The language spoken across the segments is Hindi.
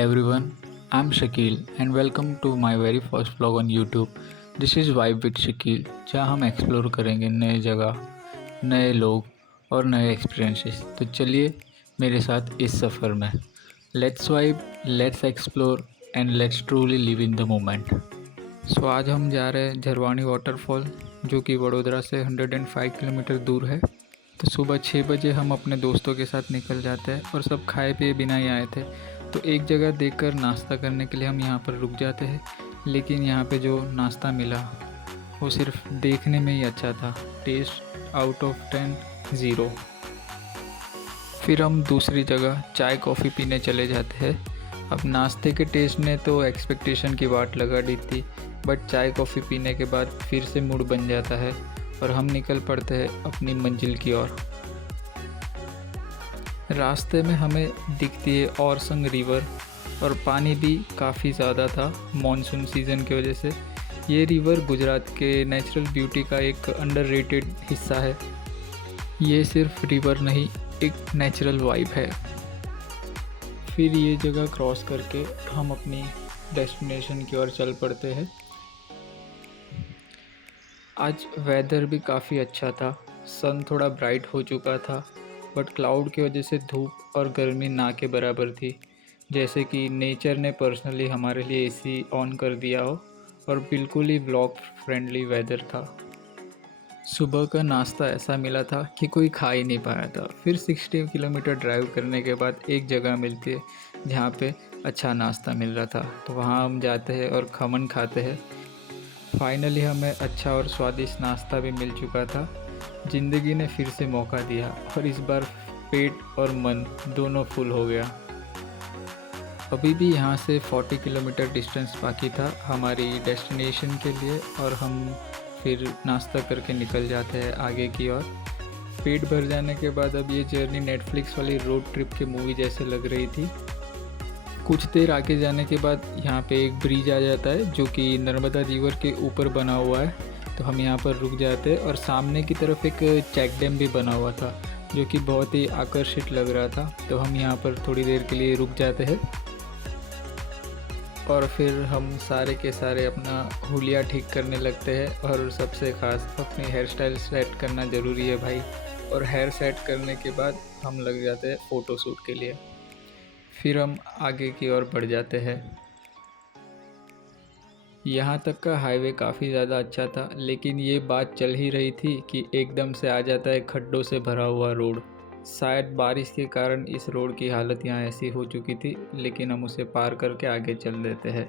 Hi everyone, I'm Shakil and welcome to my very first vlog on YouTube. This is Vibe with Shakil, जहाँ हम एक्सप्लोर करेंगे नए जगह, नए लोग और नए एक्सपीरियंसेस। तो चलिए मेरे साथ इस सफ़र में। Let's vibe, let's explore and let's truly live in the moment. So आज हम जा रहे हैं झरवानी वाटरफॉल, जो कि वडोदरा से 105 किलोमीटर दूर है। तो सुबह 6 बजे हम अपने दोस्तों के साथ निकल जाते हैं और सब खाए पिए बिना ही आए थे। तो एक जगह देखकर नाश्ता करने के लिए हम यहाँ पर रुक जाते हैं, लेकिन यहाँ पे जो नाश्ता मिला वो सिर्फ देखने में ही अच्छा था। Test out of 10 zero. फिर हम दूसरी जगह चाय कॉफ़ी पीने चले जाते हैं। अब नाश्ते के टेस्ट ने तो एक्सपेक्टेशन की वाट लगा दी थी, बट चाय कॉफ़ी पीने के बाद फिर से मूड बन जाता है और हम निकल पड़ते हैं अपनी मंजिल की ओर। रास्ते में हमें दिखती है औरसंग रिवर और पानी भी काफ़ी ज़्यादा था मॉनसून सीज़न की वजह से। ये रिवर गुजरात के नेचुरल ब्यूटी का एक अंडररेटेड हिस्सा है। ये सिर्फ रिवर नहीं, एक नेचुरल वाइब है। फिर ये जगह क्रॉस करके हम अपनी डेस्टिनेशन की ओर चल पड़ते हैं। आज वेदर भी काफ़ी अच्छा था, सन थोड़ा ब्राइट हो चुका था, बट क्लाउड की वजह से धूप और गर्मी ना के बराबर थी। जैसे कि नेचर ने पर्सनली हमारे लिए एसी ऑन कर दिया हो, और बिल्कुल ही ब्लॉग फ्रेंडली वेदर था। सुबह का नाश्ता ऐसा मिला था कि कोई खा ही नहीं पाया था। फिर 60 किलोमीटर ड्राइव करने के बाद एक जगह मिलती है जहाँ पे अच्छा नाश्ता मिल रहा था, तो वहाँ हम जाते हैं और खमन खाते हैं। फाइनली हमें अच्छा और स्वादिष्ट नाश्ता भी मिल चुका था। ज़िंदगी ने फिर से मौका दिया और इस बार पेट और मन दोनों फुल हो गया। अभी भी यहाँ से 40 किलोमीटर डिस्टेंस बाकी था हमारी डेस्टिनेशन के लिए, और हम फिर नाश्ता करके निकल जाते हैं आगे की ओर। पेट भर जाने के बाद अब ये जर्नी नेटफ्लिक्स वाली रोड ट्रिप की मूवी जैसे लग रही थी। कुछ देर आगे जाने के बाद यहाँ पे एक ब्रिज आ जाता है जो कि नर्मदा रिवर के ऊपर बना हुआ है। तो हम यहाँ पर रुक जाते हैं और सामने की तरफ एक चेक डैम भी बना हुआ था जो कि बहुत ही आकर्षित लग रहा था। तो हम यहाँ पर थोड़ी देर के लिए रुक जाते हैं और फिर हम सारे के सारे अपना हुलिया ठीक करने लगते हैं। और सबसे ख़ास अपनी हेयर स्टाइल सेट करना ज़रूरी है भाई। और हेयर सेट करने के बाद हम लग जाते हैं फ़ोटो शूट के लिए। फिर हम आगे की ओर बढ़ जाते हैं। यहाँ तक का हाईवे काफ़ी ज़्यादा अच्छा था, लेकिन ये बात चल ही रही थी कि एकदम से आ जाता है खड्डों से भरा हुआ रोड। शायद बारिश के कारण इस रोड की हालत यहाँ ऐसी हो चुकी थी, लेकिन हम उसे पार करके आगे चल देते हैं।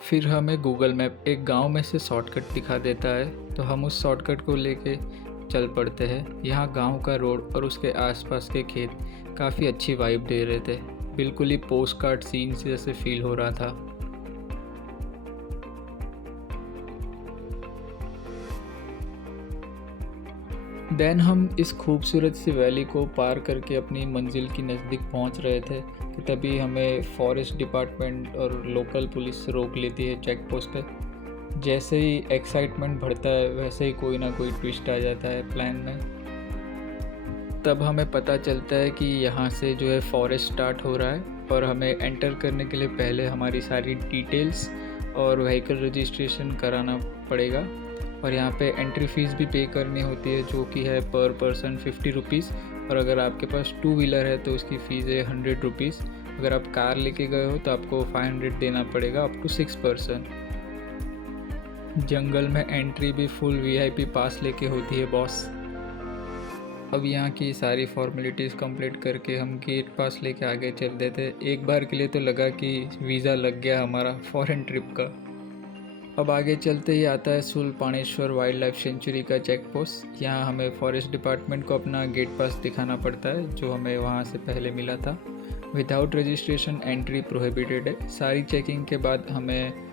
फिर हमें गूगल मैप एक गांव में से शॉर्टकट दिखा देता है, तो हम उस शॉर्टकट को लेके चल पड़ते हैं। यहाँ गांव का रोड और उसके आसपास के खेत काफ़ी अच्छी वाइब दे रहे थे। बिल्कुल ही पोस्ट कार्ड सीन जैसे फील हो रहा था। देन हम इस खूबसूरत सी वैली को पार करके अपनी मंजिल की नज़दीक पहुंच रहे थे कि तभी हमें फॉरेस्ट डिपार्टमेंट और लोकल पुलिस रोक लेती है चेक पोस्ट पे। जैसे ही एक्साइटमेंट बढ़ता है वैसे ही कोई ना कोई ट्विस्ट आ जाता है प्लान में। तब हमें पता चलता है कि यहाँ से जो है फॉरेस्ट स्टार्ट हो रहा है, और हमें एंटर करने के लिए पहले हमारी सारी डिटेल्स और व्हीकल रजिस्ट्रेशन कराना पड़ेगा। और यहाँ पे एंट्री फ़ीस भी पे करनी होती है जो कि है पर पर्सन 50 रुपीज़। और अगर आपके पास 2 व्हीलर है तो उसकी फ़ीस है 100 रुपीज़। अगर आप कार लेके गए हो तो आपको 500 देना पड़ेगा अप टू 6 पर्सन। जंगल में एंट्री भी फुल VIP पास लेके होती है बॉस। अब यहाँ की सारी फॉर्मेलिटीज़ कंप्लीट करके हम गेट पास लेके आगे चल देते। एक बार के लिए तो लगा कि वीज़ा लग गया हमारा फॉरेन ट्रिप का। अब आगे चलते ही आता है सुलपाणेश्वर वाइल्ड लाइफ सेंचुरी का चेक पोस्ट। यहाँ हमें फॉरेस्ट डिपार्टमेंट को अपना गेट पास दिखाना पड़ता है जो हमें वहाँ से पहले मिला था। विदाउट रजिस्ट्रेशन एंट्री प्रोहिबिटेड है। सारी चेकिंग के बाद हमें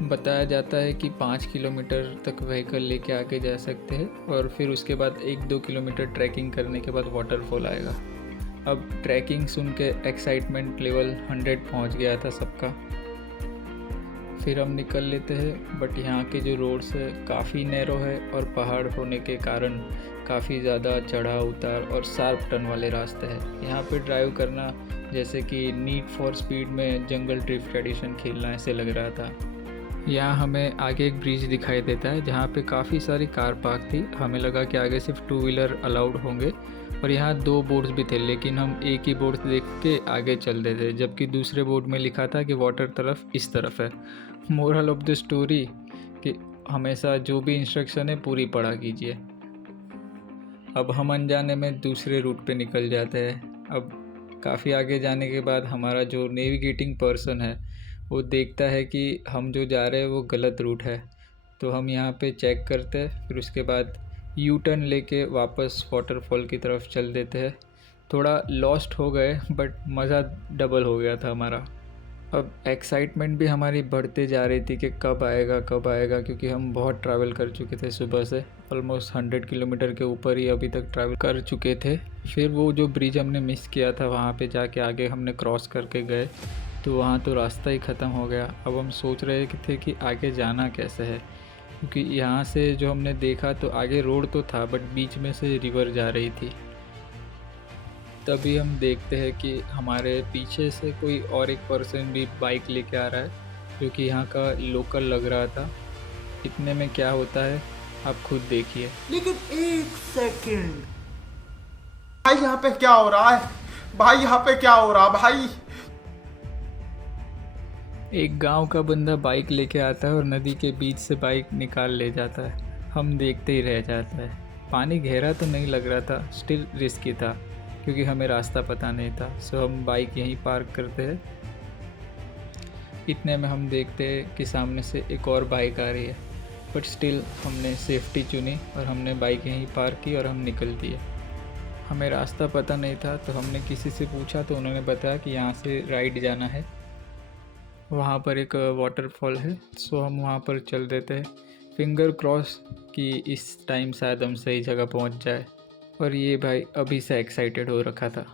बताया जाता है कि 5 किलोमीटर तक व्हीकल लेके आगे जा सकते हैं, और फिर उसके बाद 1-2 किलोमीटर ट्रैकिंग करने के बाद वाटरफॉल आएगा। अब ट्रैकिंग सुन के एक्साइटमेंट लेवल 100 पहुंच गया था सबका। फिर हम निकल लेते हैं, बट यहाँ के जो रोड्स है काफ़ी नैरो है और पहाड़ होने के कारण काफ़ी ज़्यादा चढ़ाव उतार और शार्प टर्न वाले रास्ते हैं। यहाँ पे ड्राइव करना जैसे कि नीड फॉर स्पीड में जंगल ड्रिफ्ट एडिशन खेलना ऐसे लग रहा था। यहाँ हमें आगे एक ब्रिज दिखाई देता है जहाँ पे काफ़ी सारी कार पार्क थी। हमें लगा कि आगे सिर्फ 2 व्हीलर अलाउड होंगे और यहाँ 2 बोर्ड्स भी थे, लेकिन हम एक ही बोर्ड देख के आगे चल रहे थे, जबकि दूसरे बोर्ड में लिखा था कि वाटर तरफ इस तरफ है। मोरल ऑफ द स्टोरी कि हमेशा जो भी इंस्ट्रक्शन है पूरी पढ़ा कीजिए। अब हम अनजाने में दूसरे रूट पे निकल जाते हैं। अब काफ़ी आगे जाने के बाद हमारा जो नेविगेटिंग पर्सन है वो देखता है कि हम जो जा रहे हैं वो गलत रूट है, तो हम यहाँ पे चेक करते हैं। फिर उसके बाद यू टर्न लेके वापस वाटरफॉल की तरफ चल देते हैं। थोड़ा लॉस्ट हो गए बट मज़ा डबल हो गया था हमारा। अब एक्साइटमेंट भी हमारी बढ़ते जा रही थी कि कब आएगा कब आएगा, क्योंकि हम बहुत ट्रैवल कर चुके थे सुबह से। ऑलमोस्ट 100 किलोमीटर के ऊपर ही अभी तक ट्रैवल कर चुके थे। फिर वो जो ब्रिज हमने मिस किया था वहाँ पे जाके आगे हमने क्रॉस करके गए, तो वहाँ तो रास्ता ही ख़त्म हो गया। अब हम सोच रहे थे कि आगे जाना कैसे है, क्योंकि यहाँ से जो हमने देखा तो आगे रोड तो था बट बीच में से रिवर जा रही थी। तभी हम देखते हैं कि हमारे पीछे से कोई और एक पर्सन भी बाइक लेके आ रहा है, जो कि यहाँ का लोकल लग रहा था। इतने में क्या होता है आप खुद देखिए। लेकिन एक सेकंड भाई, यहाँ पे क्या हो रहा है भाई? यहाँ पे क्या हो रहा भाई? एक गांव का बंदा बाइक लेके आता है और नदी के बीच से बाइक निकाल ले जाता है। हम देखते ही रह जाते हैं। पानी गहरा तो नहीं लग रहा था, स्टिल रिस्की था क्योंकि हमें रास्ता पता नहीं था। सो हम बाइक यहीं पार्क करते हैं। इतने में हम देखते हैं कि सामने से एक और बाइक आ रही है, बट स्टिल हमने सेफ्टी चुनी और हमने बाइक यहीं पार्क की और हम निकल दिए। हमें रास्ता पता नहीं था तो हमने किसी से पूछा तो उन्होंने बताया कि यहाँ से राइट जाना है, वहाँ पर एक वाटरफॉल है। सो हम वहाँ पर चल देते हैं, फिंगर क्रॉस कि इस टाइम शायद हम सही जगह पहुँच जाए। और ये भाई अभी से एक्साइटेड हो रखा था।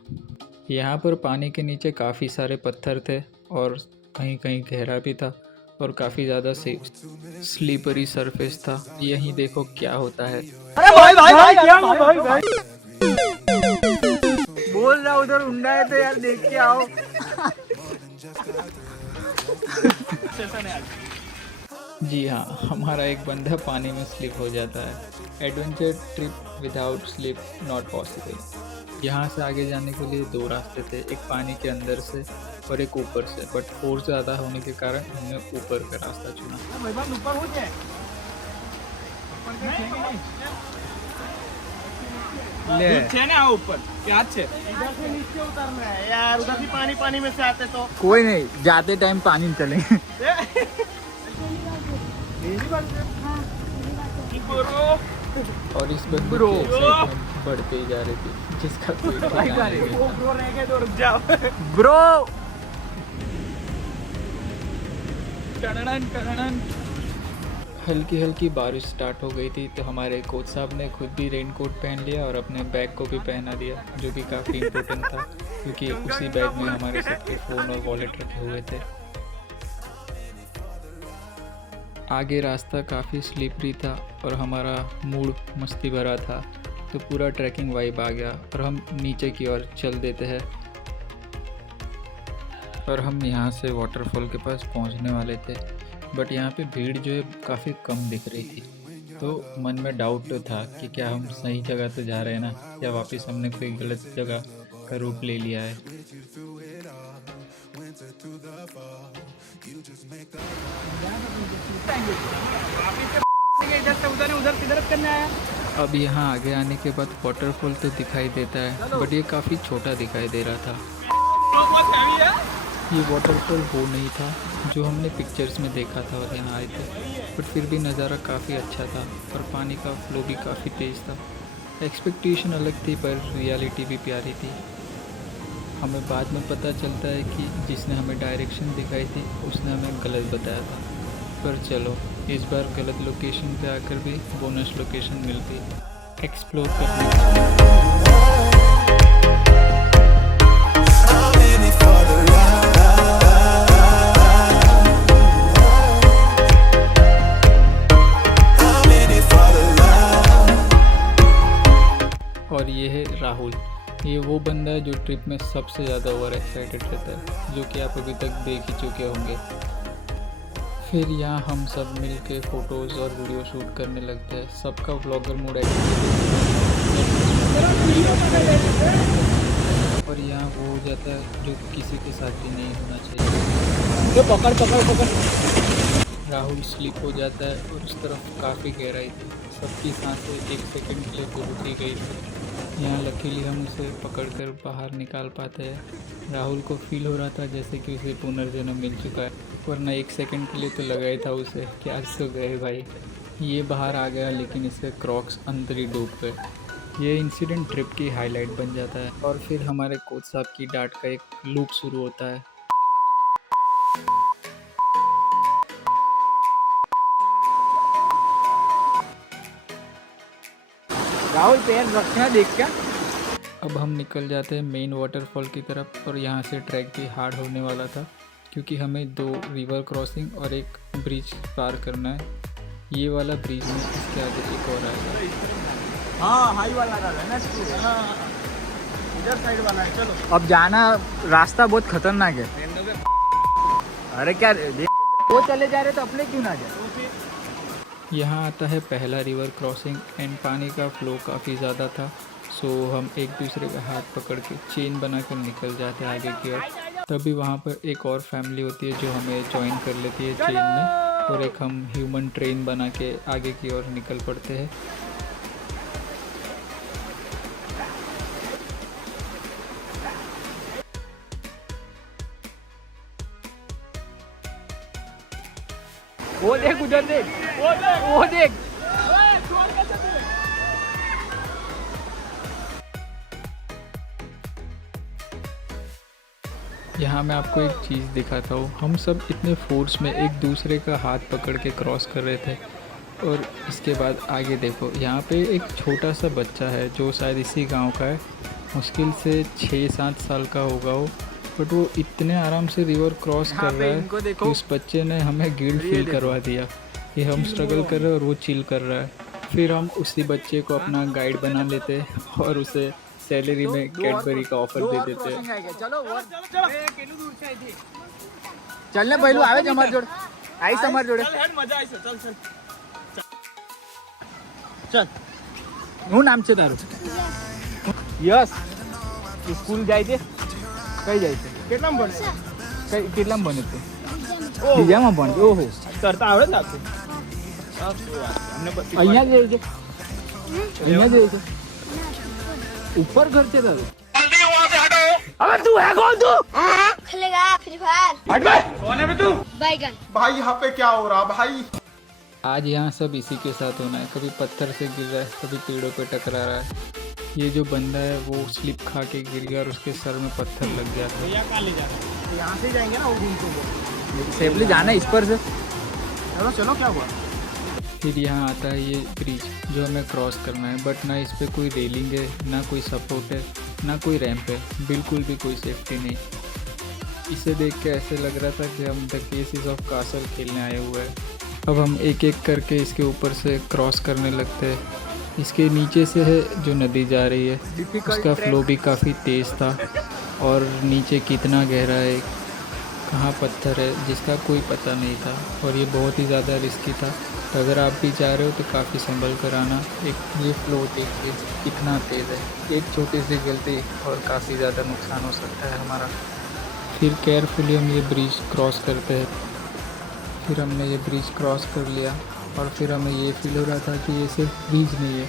यहाँ पर पानी के नीचे काफ़ी सारे पत्थर थे और कहीं कहीं गहरा भी था और काफ़ी ज़्यादा स्लीपरी सरफेस था। यहीं देखो क्या होता है। अरे भाई भाई भाई क्या भाई भाई बोल रहा उधर उंडा है तो यार देख के आओ। जी हाँ, हमारा एक बंदा पानी में स्लिप हो जाता है। Adventure trip without slip not possible. यहाँ से आगे जाने के लिए 2 रास्ते थे, एक पानी के अंदर से और एक ऊपर से, बट फोर्स ज़्यादा होने के कारण हमने ऊपर का रास्ता चुना। ऊपर हो जाए ले ना ऊपर क्या इधर से नीचे उतरना है यार, उधर भी पानी पानी में से आते तो कोई नहीं, जाते टाइम पानी में चलेंगे। और इस बंदे की एक्साइटमेंट बढ़ते ही जा रही थी, जिसका कोई ठिकाना नहीं। ब्रो हल्की हल्की बारिश स्टार्ट हो गई थी, तो हमारे कोच साहब ने खुद भी रेनकोट पहन लिया और अपने बैग को भी पहना दिया, जो कि काफ़ी इम्पोर्टेंट था क्योंकि उसी बैग में हमारे सबके फ़ोन और वॉलेट रखे हुए थे। आगे रास्ता काफ़ी स्लिपरी था और हमारा मूड मस्ती भरा था, तो पूरा ट्रैकिंग वाइब आ गया और हम नीचे की ओर चल देते हैं। और हम यहाँ से वाटरफॉल के पास पहुँचने वाले थे, बट यहाँ पे भीड़ जो है काफ़ी कम दिख रही थी। तो मन में डाउट तो था कि क्या हम सही जगह तो जा रहे हैं ना, या वापस हमने कोई गलत जगह का रूट ले लिया है। इधर से उधर किधर करने आया। अब यहाँ आगे आने के बाद वाटरफॉल तो दिखाई देता है, बट ये काफ़ी छोटा दिखाई दे रहा था। ये वाटरफॉल वो नहीं था जो हमने पिक्चर्स में देखा था और यहाँ आए थे, बट फिर भी नज़ारा काफ़ी अच्छा था और पानी का फ्लो भी काफ़ी तेज़ था। एक्सपेक्टेशन अलग थी पर रियलिटी भी प्यारी थी। हमें बाद में पता चलता है कि जिसने हमें डायरेक्शन दिखाई थी उसने हमें गलत बताया था, पर चलो इस बार गलत लोकेशन पे आकर भी बोनस लोकेशन मिलती एक्सप्लोर करने की। और ये है राहुल, ये वो बंदा है जो ट्रिप में सबसे ज़्यादा ओवर एक्साइटेड रहता है, जो कि आप अभी तक देख ही चुके होंगे। फिर यहाँ हम सब मिल के फ़ोटोज़ और वीडियो शूट करने लगते हैं। सबका व्लॉगर मूड और यहाँ वो हो जाता है जो किसी के साथ भी नहीं होना चाहिए। जो पकड़ पकड़ पकड़। राहुल स्लिप हो जाता है और उस तरफ काफ़ी गहराई थी। सबकी सांसें 1 सेकंड के लिए तो रुक ही गई थी। यहाँ लकीली हम उसे पकड़कर बाहर निकाल पाते हैं। राहुल को फील हो रहा था जैसे कि उसे पुनर्जन्म मिल चुका है, वरना 1 सेकंड के लिए तो लगा ही था उसे कि आज तो गए भाई। ये बाहर आ गया लेकिन इसके क्रॉक्स अंदर ही डूब गए। ये इंसिडेंट ट्रिप की हाईलाइट बन जाता है और फिर हमारे कोच साहब की डांट का एक लूप शुरू होता है। राहुल पैर रखना देख क्या। अब हम निकल जाते हैं मेन वाटरफॉल की तरफ और यहाँ से ट्रैक भी हार्ड होने वाला था क्योंकि हमें 2 रिवर क्रॉसिंग और एक ब्रिज पार करना है। ये वाला ब्रिज में इसके आगे एक और आएगा। हाँ हाई वाला है ना, इधर साइड वाला है। चलो अब जाना, रास्ता बहुत खतरनाक है। अरे क्या वो चले जा रहे तो अपने क्यों ना जाए। यहाँ आता है पहला रिवर क्रॉसिंग एंड पानी का फ्लो काफ़ी ज़्यादा था, सो हम एक दूसरे का हाथ पकड़ के चेन बना कर निकल जाते हैं आगे की ओर। तभी वहाँ पर एक और फैमिली होती है जो हमें ज्वाइन कर लेती है चेन में और एक हम ह्यूमन ट्रेन बना के आगे की ओर निकल पड़ते हैं। वो देख उधर देख, वो देख। यहाँ मैं आपको एक चीज़ दिखाता हूँ। हम सब इतने फोर्स में एक दूसरे का हाथ पकड़ के क्रॉस कर रहे थे और इसके बाद आगे देखो, यहाँ पे एक छोटा सा बच्चा है जो शायद इसी गांव का है। मुश्किल से 6-7 साल का होगा वो, बट वो इतने आराम से रिवर क्रॉस कर रहा है कि उस बच्चे ने हमें गिल्ट फील करवा दिया कि हम स्ट्रगल कर रहे हैं और वो चिल कर रहा है। फिर हम उसी बच्चे को अपना गाइड बना लेते और उसे सैलरी में कैडबरी का ऑफर दे देते। चलने पहलू आवे हमारे जोड़, आई हमारे जोड़े मजा आई। चल चल चल। હું નામ છે તારું? યસ। સ્કૂલ જાય છે? કઈ જાય છે? કેટલામાં ભણે? કેટલામાં ભણે છે? બીજામાં ભણે? ઓહો, કરતા આવડે ને આપે? અહીંયા જ રહે છે? અહીંયા જ રહે છે? ऊपर घर से दारू। अबे तू है कौन? तू खेलेगा फ्री फायर। हट बे। कौन है बे तू? बैगन। भाई यहाँ पे क्या हो रहा भाई? आज यहाँ सब इसी के साथ होना है। कभी पत्थर से गिर रहा है, कभी पेड़ों पे टकरा रहा है। ये जो बंदा है वो स्लिप खा के गिर गया और उसके सर में पत्थर लग गया था। यहाँ से जाएंगे ना, वो घूमते सेफली जाना है इस पर से। चलो चलो, क्या हुआ? फिर यहाँ आता है ये ब्रिज जो हमें क्रॉस करना है, बट ना इस पे कोई रेलिंग है, ना कोई सपोर्ट है, ना कोई रैंप है, बिल्कुल भी कोई सेफ्टी नहीं। इसे देख के ऐसे लग रहा था कि हम द केसेस ऑफ कासल खेलने आए हुए हैं। अब हम एक एक करके इसके ऊपर से क्रॉस करने लगते हैं। इसके नीचे से है जो नदी जा रही है, उसका फ्लो भी काफ़ी तेज़ था और नीचे कितना गहरा है, कहाँ पत्थर है, जिसका कोई पता नहीं था और ये बहुत ही ज़्यादा रिस्की था। तो अगर आप भी जा रहे हो तो काफ़ी संभल कर आना। एक ये फ्लो देखिए कितना तेज़ है, एक छोटी सी गलती और काफ़ी ज़्यादा नुकसान हो सकता है हमारा। फिर केयरफुली हम ये ब्रिज क्रॉस करते हैं। फिर हमने ये ब्रिज क्रॉस कर लिया और फिर हमें ये फील हो रहा था कि ये सिर्फ ब्रिज नहीं है,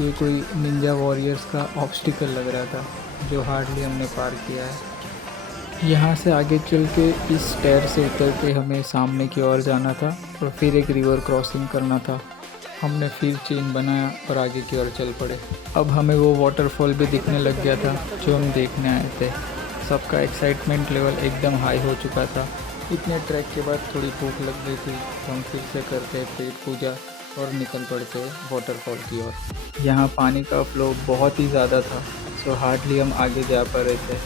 ये कोई निंजा वॉरियर्स का ऑब्स्टिकल लग रहा था जो हार्डली हमने पार किया है। यहाँ से आगे चल के इस स्टेयर से उतर के हमें सामने की ओर जाना था और फिर एक रिवर क्रॉसिंग करना था। हमने फिर चेन बनाया और आगे की ओर चल पड़े। अब हमें वो वाटरफॉल भी दिखने लग गया था जो हम देखने आए थे। सबका एक्साइटमेंट लेवल एकदम हाई हो चुका था। इतने ट्रैक के बाद थोड़ी भूख लग गई थी तो हम फिर से करते पेट पूजा और निकल पड़ते वाटरफॉल की ओर। यहाँ पानी का फ्लो बहुत ही ज़्यादा था, सो हार्डली हम आगे जा पा रहे थे।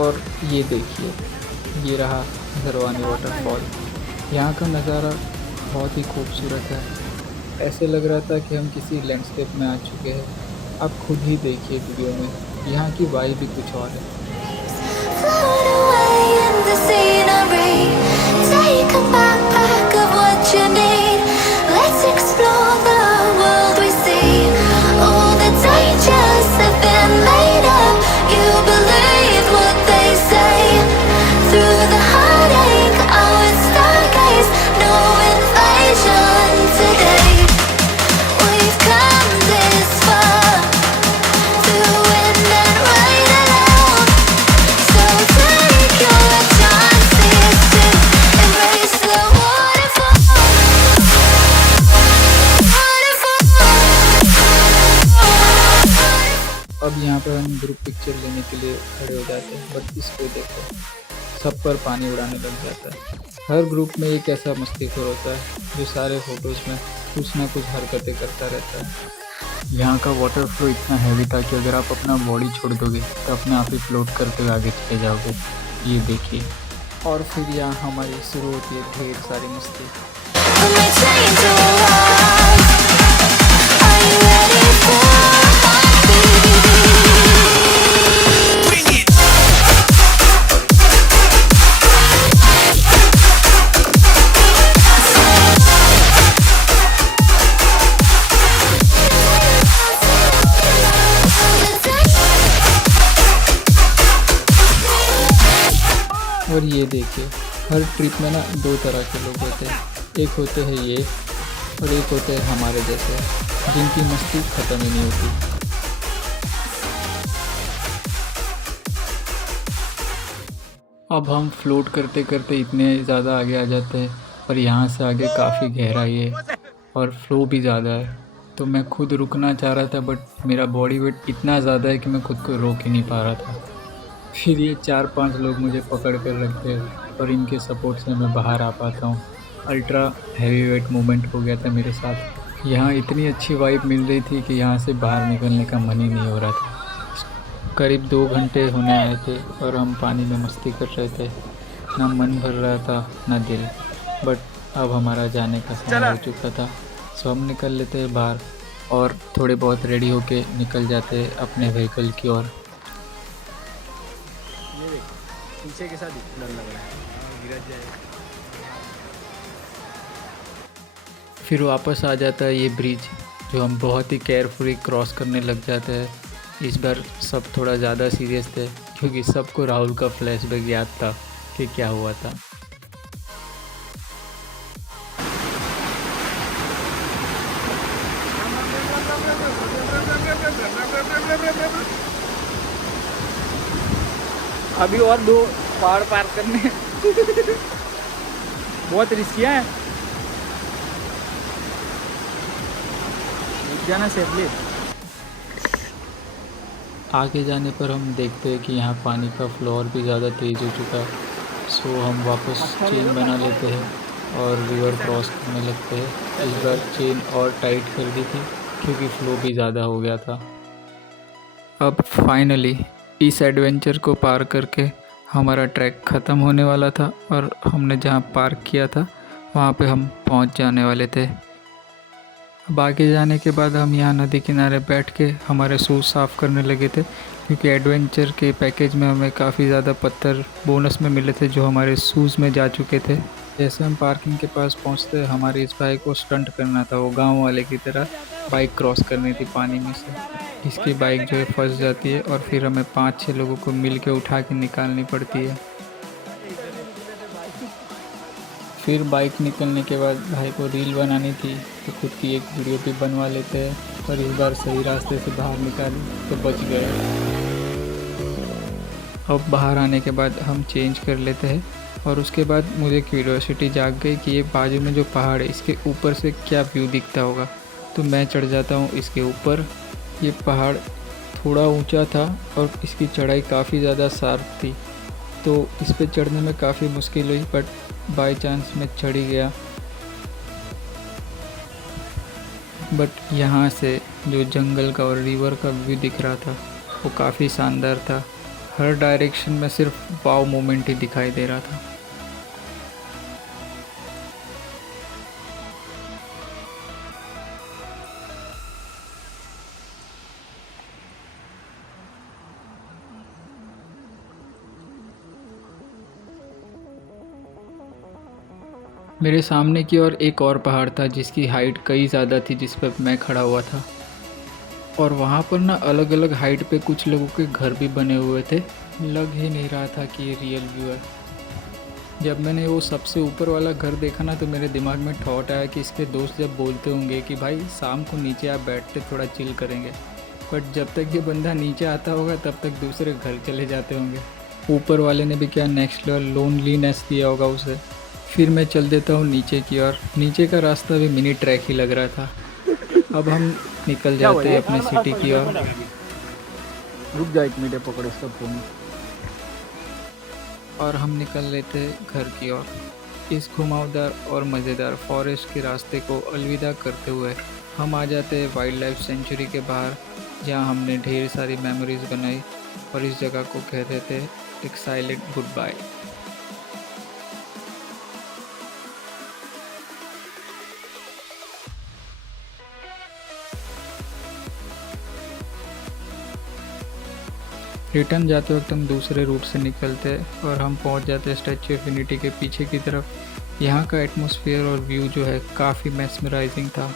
और ये देखिए, ये रहा धरवानी वाटरफॉल। यहाँ का नज़ारा बहुत ही खूबसूरत है। ऐसे लग रहा था कि हम किसी लैंडस्केप में आ चुके हैं। आप खुद ही देखिए वीडियो में, यहाँ की वाइब भी कुछ और है। Float away in the scenery. Take a backpack of what you need. Let's explore the world we see. All the dangers have been made up. You believe what they say. Through the heartache, I would stargaze. No invasion today. We've come this far. Through wind and rain alone. So take your chances to embrace the waterfall. अब यहाँ पर हम ग्रुप पिक्चर लेने के लिए खड़े हो जाते हैं, बट इसको देखो, सब पर पानी उड़ाने लग जाता है। हर ग्रुप में एक ऐसा मस्तीखोर होता है जो सारे फोटोज़ में कुछ ना कुछ हरकतें करता रहता है। यहाँ का वाटर फ्लो इतना हैवी था कि अगर आप अपना बॉडी छोड़ दोगे तो अपने आप ही फ्लोट करते हुए आगे चले जाओगे। ये देखिए, और फिर यहाँ हमारी शुरू होती है ढेर सारी मस्ती। When we change the world, are you ready for heartbeat? और ये देखिए, हर ट्रिप में ना दो तरह के लोग होते हैं। एक होते हैं ये, और एक होते हैं हमारे जैसे, जिनकी मस्ती ख़त्म ही नहीं होती। अब हम फ्लोट करते करते इतने ज़्यादा आगे आ जाते हैं, और यहाँ से आगे काफ़ी गहराई है और फ्लो भी ज़्यादा है। तो मैं खुद रुकना चाह रहा था, बट मेरा बॉडी वेट इतना ज़्यादा है कि मैं खुद को रोक ही नहीं पा रहा था। फिर ये 4-5 लोग मुझे पकड़ कर रखते हैं और इनके सपोर्ट से मैं बाहर आ पाता हूँ। अल्ट्रा हैवी वेट मूवमेंट हो गया था मेरे साथ। यहाँ इतनी अच्छी वाइब मिल रही थी कि यहाँ से बाहर निकलने का मन ही नहीं हो रहा था। करीब 2 घंटे होने आए थे और हम पानी में मस्ती कर रहे थे। ना मन भर रहा था ना दिल, बट अब हमारा जाने का समय हो चुका था। सो हम निकल लेते हैं बाहर और थोड़े बहुत रेडी होके निकल जाते हैं अपने व्हीकल की ओर। पीछे के साथ डर लग रहा है, गिर जाए। फिर वापस आ जाता है ये ब्रिज, जो हम बहुत ही केयरफुली क्रॉस करने लग जाते हैं। इस बार सब थोड़ा ज़्यादा सीरियस थे, क्योंकि सबको राहुल का फ्लैशबैक याद था कि क्या हुआ था। अभी और 2 पहाड़ पार करने हैं। बहुत रिस्की है। जाना सेफली। आगे जाने पर हम देखते हैं कि यहाँ पानी का फ्लो और भी ज़्यादा तेज़ हो चुका है। सो हम वापस चेन बना लेते हैं और रिवर क्रॉस करने लगते हैं। इस बार चेन और टाइट कर दी थी, क्योंकि फ्लो भी ज़्यादा हो गया था। अब फाइनली इस एडवेंचर को पार करके हमारा ट्रैक ख़त्म होने वाला था, और हमने जहाँ पार्क किया था वहाँ पे हम पहुँच जाने वाले थे। अब आगे जाने के बाद हम यहाँ नदी किनारे बैठ के हमारे शूज़ साफ़ करने लगे थे, क्योंकि एडवेंचर के पैकेज में हमें काफ़ी ज़्यादा पत्थर बोनस में मिले थे जो हमारे शूज़ में जा चुके थे। जैसे हम पार्किंग के पास पहुँचते हमारी इस बाइक को स्टंट करना था, वो गांव वाले की तरह बाइक क्रॉस करनी थी पानी में से। इसकी बाइक जो है फंस जाती है और फिर हमें 5-6 लोगों को मिल के उठा के निकालनी पड़ती है। फिर बाइक निकलने के बाद भाई को रील बनानी थी, तो खुद की एक वीडियो भी बनवा लेते हैं, पर इस बार सही रास्ते से बाहर निकाली तो बच गए। अब बाहर आने के बाद हम चेंज कर लेते हैं, और उसके बाद मुझे क्यूरियोसिटी जाग गई कि ये बाजू में जो पहाड़ है इसके ऊपर से क्या व्यू दिखता होगा। तो मैं चढ़ जाता हूँ इसके ऊपर। ये पहाड़ थोड़ा ऊंचा था और इसकी चढ़ाई काफ़ी ज़्यादा शार्प थी, तो इस पे चढ़ने में काफ़ी मुश्किल हुई, बट बाय चांस मैं चढ़ ही गया। बट यहाँ से जो जंगल का और रिवर का व्यू दिख रहा था वो काफ़ी शानदार था। हर डायरेक्शन में सिर्फ वाव मोमेंट ही दिखाई दे रहा था। मेरे सामने की ओर एक और पहाड़ था जिसकी हाइट कई ज़्यादा थी जिस पर मैं खड़ा हुआ था, और वहाँ पर ना अलग अलग हाइट पे कुछ लोगों के घर भी बने हुए थे। लग ही नहीं रहा था कि ये रियल व्यू है। जब मैंने वो सबसे ऊपर वाला घर देखा ना तो मेरे दिमाग में थॉट आया कि इसके दोस्त जब बोलते होंगे कि भाई शाम को नीचे आप बैठते थोड़ा चिल करेंगे, बट जब तक ये बंदा नीचे आता होगा तब तक दूसरे घर चले जाते होंगे। ऊपर वाले ने भी क्या नेक्स्ट लेवल लोनलीनेस दिया होगा उसे। फिर मैं चल देता हूँ नीचे की ओर। नीचे का रास्ता भी मिनी ट्रैक ही लग रहा था। अब हम निकल जाते हैं अपने सिटी की ओर। रुक जा, एक मिनट पकड़ इसका फोन। और हम निकल लेते घर की ओर। इस घुमावदार और मज़ेदार फॉरेस्ट के रास्ते को अलविदा करते हुए हम आ जाते हैं वाइल्ड लाइफ सेंचुरी के बाहर, जहाँ हमने ढेर सारी मेमोरीज बनाई और इस जगह को कहते थे एक साइलेंट गुड बाय। रिटर्न जाते वक्त हम दूसरे रूट से निकलते और हम पहुंच जाते स्टैच्यू ऑफ यूनिटी के पीछे की तरफ। यहाँ का एटमॉस्फेयर और व्यू जो है काफ़ी मेस्मराइजिंग था।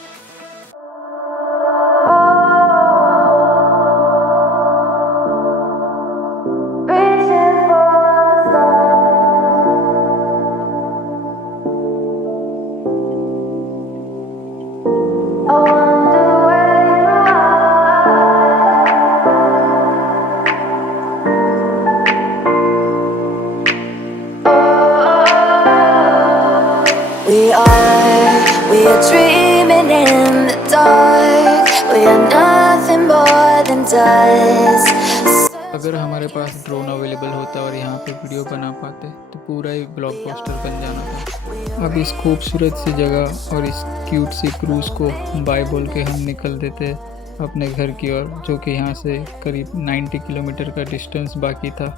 We are dreaming in the dark. We are nothing more than dust. अगर हमारे पास ड्रोन अवेलेबल होता और यहाँ पे वीडियो बना पाते तो पूरा ही ब्लॉकबस्टर बन जाना था। अब इस खूबसूरत सी जगह और इस क्यूट सी क्रूज़ को बाय बोल के हम निकल देते अपने घर की ओर, जो कि यहाँ से करीब 90 किलोमीटर का डिस्टेंस बाकी था,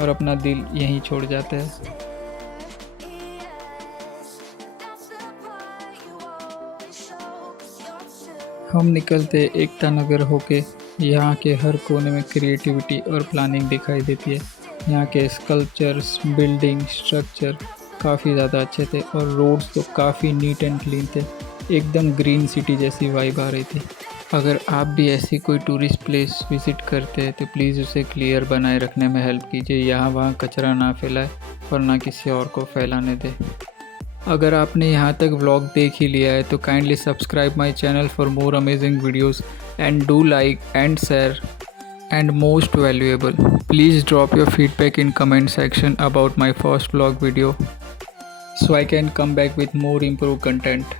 और अपना दिल यहीं छोड़ जाते हैं। हम निकलते एकता नगर होके। यहाँ के हर कोने में क्रिएटिविटी और प्लानिंग दिखाई देती है। यहाँ के स्कल्पचर्स, बिल्डिंग, स्ट्रक्चर काफ़ी ज़्यादा अच्छे थे और रोड्स तो काफ़ी नीट एंड क्लीन थे। एकदम ग्रीन सिटी जैसी वाइब आ रही थी। अगर आप भी ऐसी कोई टूरिस्ट प्लेस विज़िट करते हैं तो प्लीज़ उसे क्लियर बनाए रखने में हेल्प कीजिए। यहाँ वहाँ कचरा ना फैलाए और ना किसी और को फैलाने दे। अगर आपने यहाँ तक व्लॉग देख ही लिया है तो kindly subscribe my channel for more amazing videos and do like and share, and most valuable please drop your feedback in comment section about my first vlog video so I can come back with more improved content.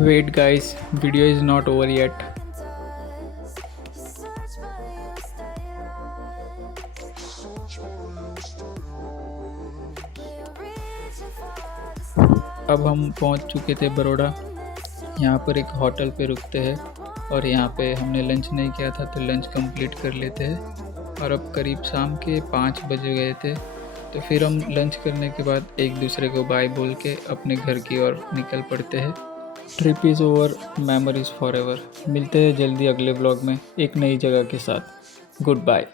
Wait guys, video is not over yet. अब हम पहुंच चुके थे बड़ौदा। यहाँ पर एक होटल पे रुकते हैं और यहाँ पे हमने लंच नहीं किया था तो लंच कंप्लीट कर लेते हैं। और अब करीब शाम के 5 बज गए थे, तो फिर हम लंच करने के बाद एक दूसरे को बाय बोल के अपने घर की ओर निकल पड़ते हैं। Trip is over, memories for ever. मिलते हैं जल्दी अगले व्लॉग में एक नई जगह के साथ। Good bye.